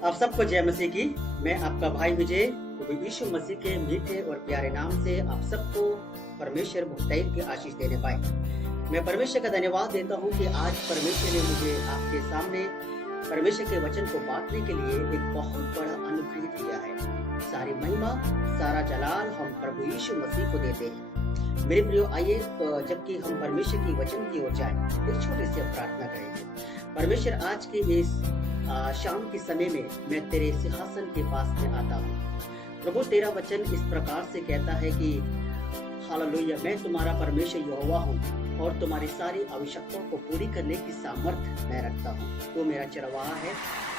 आप सबको जय मसीह की। मैं आपका भाई विजय प्रभु यीशु मसीह के मीठे और प्यारे नाम से आप सबको परमेश्वर बहुतायत की आशीष देने पाए। मैं परमेश्वर का धन्यवाद देता हूं कि आज परमेश्वर ने मुझे आपके सामने परमेश्वर के वचन को बांटने के लिए एक बहुत बड़ा अनुग्रह दिया है। सारी महिमा सारा जलाल हम प्रभु यीशु मसीह को देते हैं। मेरे प्रियो, आइए जबकि हम परमेश्वर की वचन की ओर जाएं, एक छोटी सी प्रार्थना करेंगे। परमेश्वर, आज के इस शाम के समय में मैं तेरे सिंहासन के पास में आता हूँ। प्रभु, तेरा वचन इस प्रकार से कहता है कि हालेलुया, मैं तुम्हारा परमेश्वर यहोवा हूँ और तुम्हारी सारी आवश्यकताओं को पूरी करने की सामर्थ्य मैं रखता हूँ। तो मेरा चरवाहा है,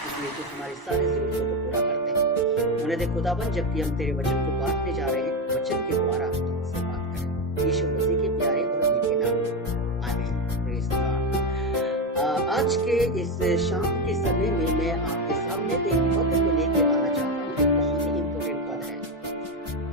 इसलिए तो हमारी सारी जरूरतों को पूरा करते हैं। उन्हें दे खुदावन, जबकि हम तेरे वचन को बांटने जा रहे हैं, वचन के द्वारा से बात करें। यीशु मसीह के प्यारे और मीठे नाम में आमीन। Praise God. आज के इस शाम के समय में मैं आपके सामने एक पद को लेकर आना चाहता हूँ जो बहुत ही इम्पोर्टेंट पद है।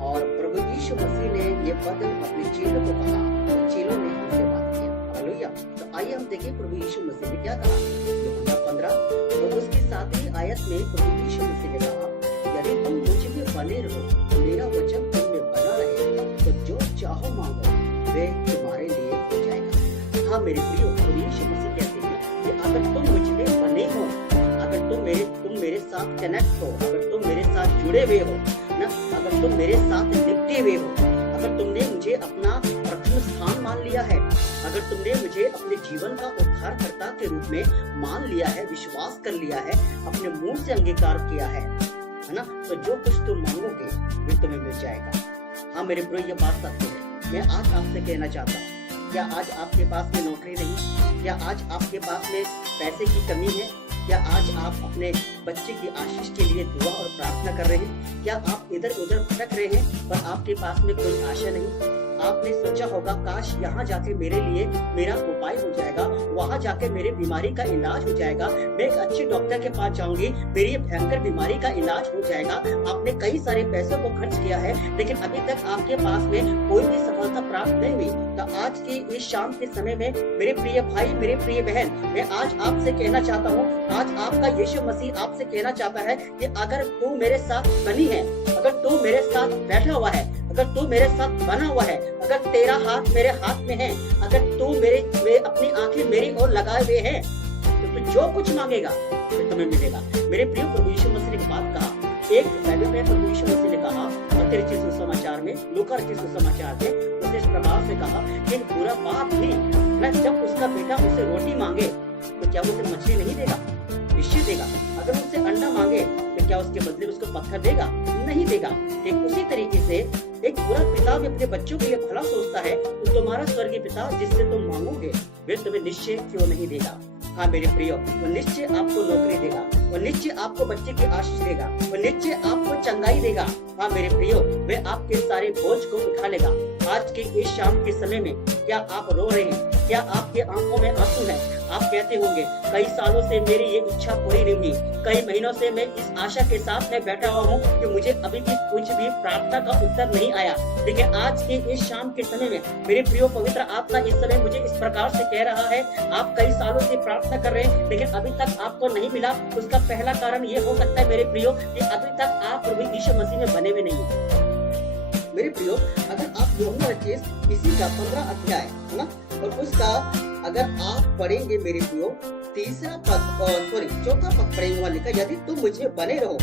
और प्रभु यीशु मसीह ने ये पद अपने चेलों को कहा और चेलों ने हमसे बात किया। हालेलुया। तो आइए हम देखें प्रभु यीशु मसीह ने क्या कहा। यूहन्ना 15 और उसकी 7वीं आयत में प्रभु यीशु मसीह ने कहा, यदि तुम मुझ में बने रहो, मेरा वचन तुम में बना रहे, तो जो चाहो मांगो वे तुम्हारे लिए हो जाएगा। हाँ मेरे प्रियो, प्रभु यीशु मसीह कहते हैं कि अगर तुम मुझ में बने हो, अगर तुम मेरे साथ कनेक्ट हो, अगर तुम मेरे साथ जुड़े हुए हो ना, अगर तुम मेरे साथ लिपटे हुए हो, अगर तुमने मुझे अपना प्रथम स्थान मान लिया है, अगर तुमने मुझे अपने जीवन का उद्धारकर्ता के रूप में मान लिया है, विश्वास कर लिया है, अपने मुंह से अंगीकार किया है ना, तो जो कुछ तुम मांगोगे वे तुम्हें मिल जाएगा। हाँ मेरे प्रिय, ये बात सत्य है। मैं आज आपसे कहना चाहता हूँ, क्या आज आपके पास में नौकरी नहीं? क्या आज आपके पास में पैसे की कमी है? क्या आज आप अपने बच्चे की आशीष के लिए दुआ और प्रार्थना कर रहे हैं? क्या आप इधर उधर भटक रहे हैं पर आपके पास में कोई आशा नहीं? आपने सोचा होगा, काश यहाँ जाके मेरे लिए मेरा उपाय हो जाएगा, वहाँ जाके मेरी बीमारी का इलाज हो जाएगा, मैं एक अच्छे डॉक्टर के पास जाऊंगी, मेरी भयंकर बीमारी का इलाज हो जाएगा। आपने कई सारे पैसों को खर्च किया है, लेकिन अभी तक आपके पास में कोई भी सफलता प्राप्त नहीं हुई। तो आज की इस शाम के समय में मेरे प्रिय भाई, मेरे प्रिय बहन, मैं आज आपसे कहना चाहता हूँ, आज आपका यीशु मसीह आपसे कहना चाहता है कि अगर तू मेरे साथ बनी है, अगर तू मेरे साथ बैठा हुआ है, अगर तू मेरे साथ बना हुआ है, अगर तेरा हाथ मेरे हाथ में है, अगर तू अपनी आंखें मेरी ओर लगाए हुए है, तो तू जो कुछ मांगेगा तो तुम्हें मिलेगा। मेरे प्रिय, प्रभु यीशु मसीह ने एक बात कहा, एक बाइबल में प्रभु यीशु मसीह ने कहा, मत्ती के सुसमाचार में, लूका के सुसमाचार में उसने इस प्रकार से कहा कि एक बुरा बाप भी ना, जब उसका बेटा उसे रोटी मांगे तो क्या उसे मछली नहीं देगा? निश्चय देगा। अगर उससे अंडा मांगे तो क्या उसके बदले उसको पत्थर देगा? नहीं देगा। ठीक उसी तरीके से एक बुरा पिता भी अपने बच्चों के लिए भला सोचता है, तो तुम्हारा स्वर्गीय पिता जिससे तुम मांगोगे वे तुम्हें निश्चय क्यों नहीं देगा। हाँ मेरे प्रियो, वो निश्चय आपको नौकरी देगा, वो निश्चय आपको बच्चे की आशीष देगा, वो निश्चय आपको चंगाई देगा। हाँ मेरे प्रियो, वे आपके सारे बोझ को उठा लेगा। आज के इस शाम के समय में क्या आप रो रहे हैं? क्या आपके आंखों में आंसू है? आप कहते होंगे, कई सालों से मेरी ये इच्छा पूरी नहीं हुई, कई महीनों से मैं इस आशा के साथ मैं बैठा हुआ हूँ कि मुझे अभी भी कुछ भी प्रार्थना का उत्तर नहीं आया। लेकिन आज के इस शाम के समय में मेरे प्रियो पवित्र आत्मा इस समय मुझे इस प्रकार से कह रहा है, आप कई सालों से प्रार्थना कर रहे हैं लेकिन अभी तक आपको नहीं मिला। उसका पहला कारण ये हो सकता है मेरे प्रियो कि अभी तक आप प्रभु यीशु मसीह में बने हुए नहीं है। मेरे प्रियो, अगर आप यूहन्ना इसी का 15 अध्याय है ना, और उसका अगर आप पढ़ेंगे मेरे प्रियो, चौथा पद पढ़ेंगे, वहाँ लिखा, यदि तुम मुझे बने रहो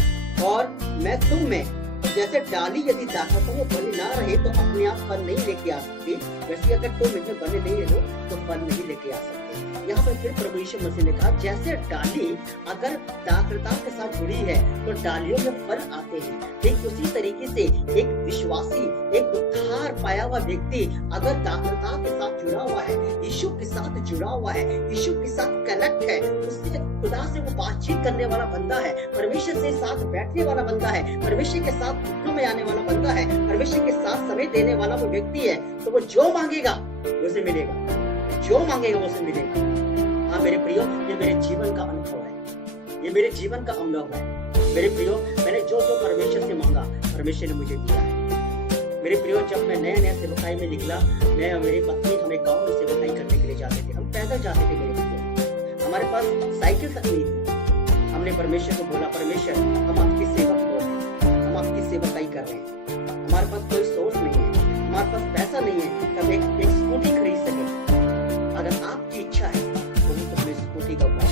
और मैं तुम में, जैसे डाली यदि दाखलता में बने ना रहे तो अपने आप फल नहीं लेके आ सकती, वैसे अगर तुम मुझे बने नहीं रहो तो फल नहीं लेके आ सकते। यहाँ पर फिर प्रभु यीशु मसीह ने कहा, जैसे डाली अगर दाखलता के साथ जुड़ी है तो डालियों में फल आते हैं, ठीक उसी तरीके से एक विश्वासी, एक उद्धार पाया हुआ व्यक्ति अगर दाखलता के साथ जुड़ा हुआ है, यीशु के साथ जुड़ा हुआ है, यीशु के साथ कनेक्ट है, उससे खुदा से वो बातचीत करने वाला बंदा है, परमेश्वर से साथ बैठने वाला बंदा है, परमेश्वर के साथ घुटनों में आने वाला बंदा है, परमेश्वर के साथ समय देने वाला वो व्यक्ति है, तो वो जो मांगेगा उसे मिलेगा, जो मांगेगा उसे मिलेगा। हाँ मेरे प्रियो, ये मेरे जीवन का अनुभव है, ये मेरे जीवन का अनुभव है। मेरे प्रियो, मैंने जो जो परमेश्वर से मांगा परमेश्वर ने मुझे दिया है। मेरे प्रियो, जब मैं नया सेवकाई में निकला, मैं और मेरी पत्नी हमें गाँव में सेवकाई करने के लिए जाते थे, हम पैदल जाते थे। मेरे प्रियो, हमारे पास साइकिल तक नहीं थी। हमने परमेश्वर को बोला, परमेश्वर हम आपकी सेवक लोग हैं, हम आपकी सेवकाई कर रहे हैं, हमारे पास कोई सोर्स नहीं है, हमारे पास पैसा नहीं है कि हम एक स्कूटी खरीद सके। अगर आपकी इच्छा है तो हम अपने स्कूटी का उपाय।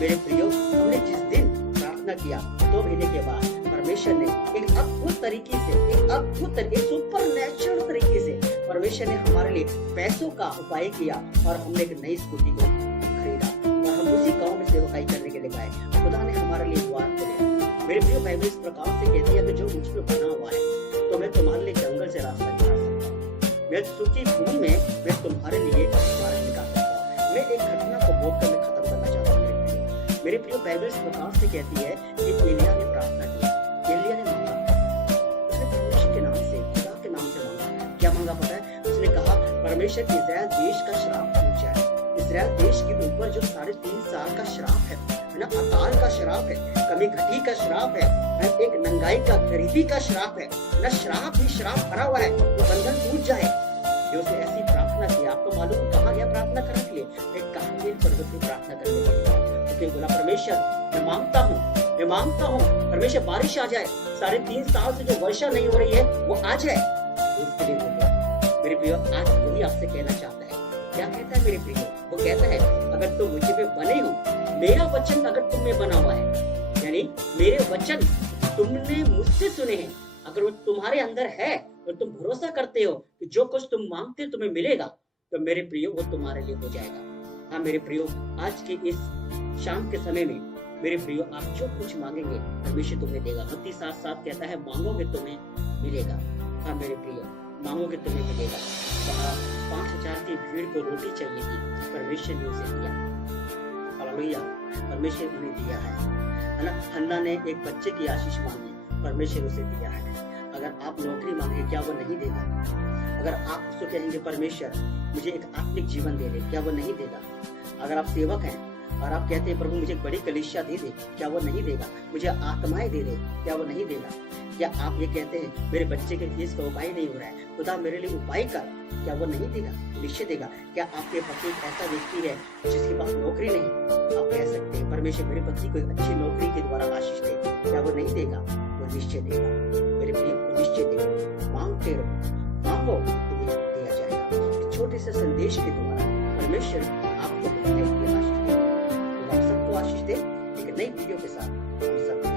मेरे प्रियो, हमने जिस दिन प्रार्थना किया 2 महीने के बाद परमेश्वर ने एक अद्भुत तरीके से, एक सुपरनैचुरल तरीके से परमेश्वर ने हमारे लिए पैसों का उपाय किया और हमने एक नई स्कूटी को खरीदा और हम उसी गांव में सेवकाई करने के लिए गए। खुदा ने हमारे लिए द्वार खोले। मेरे प्रियो, बाइबल इस प्रकार से कहती है कि जो मुझ पे बना हुआ है तो मैं तुम्हारे लिए जंगल से रास्ता निकाल सकता हूँ, मैं सूखी भूमि में मैं तुम्हारे लिए मार्ग निकाल सकता हूँ। मैं एक घटना को बोलकर मैं खत्म करना चाहता हूँ। मेरे प्रियो, बाइबल इस प्रकार से कहती है कि एलिया ने प्रार्थना किया, एलिया ने मांगा, उसने परमेश्वर के नाम से, खुदा के नाम से मांगा। क्या मांगा पता है? उसने कहा, परमेश्वर इस्राएल देश का श्राप टूट जाए। इस्राएल देश के ऊपर जो 3.5 साल का श्राप है ना, अकाल का श्राप है, कमी घटी का श्राप है, एक नंगाई का, गरीबी का श्राप है ना, श्राप ही श्राप भरा हुआ है, वो बंधन टूट जाए। जो उसने ऐसी प्रार्थना की। आपको मालूम कहाँ गया प्रार्थना करने के लिए? एक कार्मेल पर्वत में प्रार्थना करने के लिए। उसने बोला, परमेश्वर मैं मांगता हूँ परमेश्वर बारिश आ जाए, 3.5 साल से जो वर्षा नहीं हो रही है वो आ जाए। उसके लिए बोला। मेरे प्रियो, आज वही आपसे कहना चाहता है। क्या कहता है मेरे प्रियो? वो कहता है, अगर तुम मुझे पे बने हो, मेरा वचन अगर तुम में बना हुआ है, यानी मेरे वचन तुमने मुझसे सुने हैं, अगर वो तुम्हारे अंदर है और तुम भरोसा करते हो कि जो कुछ तुम मांगते हो तुम्हें मिलेगा, तो मेरे प्रियो वो तुम्हारे लिए हो जाएगा। हाँ मेरे प्रियो, आज के इस शाम के समय में मेरे प्रियो, आप जो कुछ मांगेंगे परमेश्वर तुम्हें देगा। मत्ती 7:7 कहता है, मांगोगे तुम्हें मिलेगा। हाँ मेरे प्रियो, मांगोगे तुम्हें मिलेगा। 5,000 की भीड़ को रोटी चाहिए थी, परमेश्वर ने उसे दिया। हालेलुया, परमेश्वर उन्हें दिया है ना। हन्ना ने एक बच्चे की आशीष मांगी, परमेश्वर उसे दिया है। अगर आप नौकरी मांगे, क्या वो नहीं देगा? अगर आप उसको कहेंगे, परमेश्वर मुझे एक आत्मिक जीवन दे दे, क्या वो नहीं देगा? अगर आप सेवक हैं और आप कहते हैं, प्रभु मुझे बड़ी कलीसिया दे दे, क्या वो नहीं देगा? मुझे आत्माएं दे दे, क्या वो नहीं देगा? क्या आप ये कहते हैं, मेरे बच्चे के फीस का उपाय नहीं हो रहा है, खुदा मेरे लिए उपाय कर, क्या वो नहीं देगा? निश्चय देगा। क्या आपके पति एक ऐसा व्यक्ति है जिसके पास नौकरी नहीं? आप कह सकते हैं, परमेश्वर मेरे पति को एक अच्छी नौकरी के द्वारा आशीष दे, क्या वो नहीं देगा? वो निश्चय देगा। मेरे प्रिय, निश्चय देगा। मांगते रहो, मांगो तुम्हें दिया जाएगा। छोटे से संदेश के द्वारा परमेश्वर आपको आशीष दे। तो आप सबको आशीष दे। एक नई वीडियो के साथ हम सब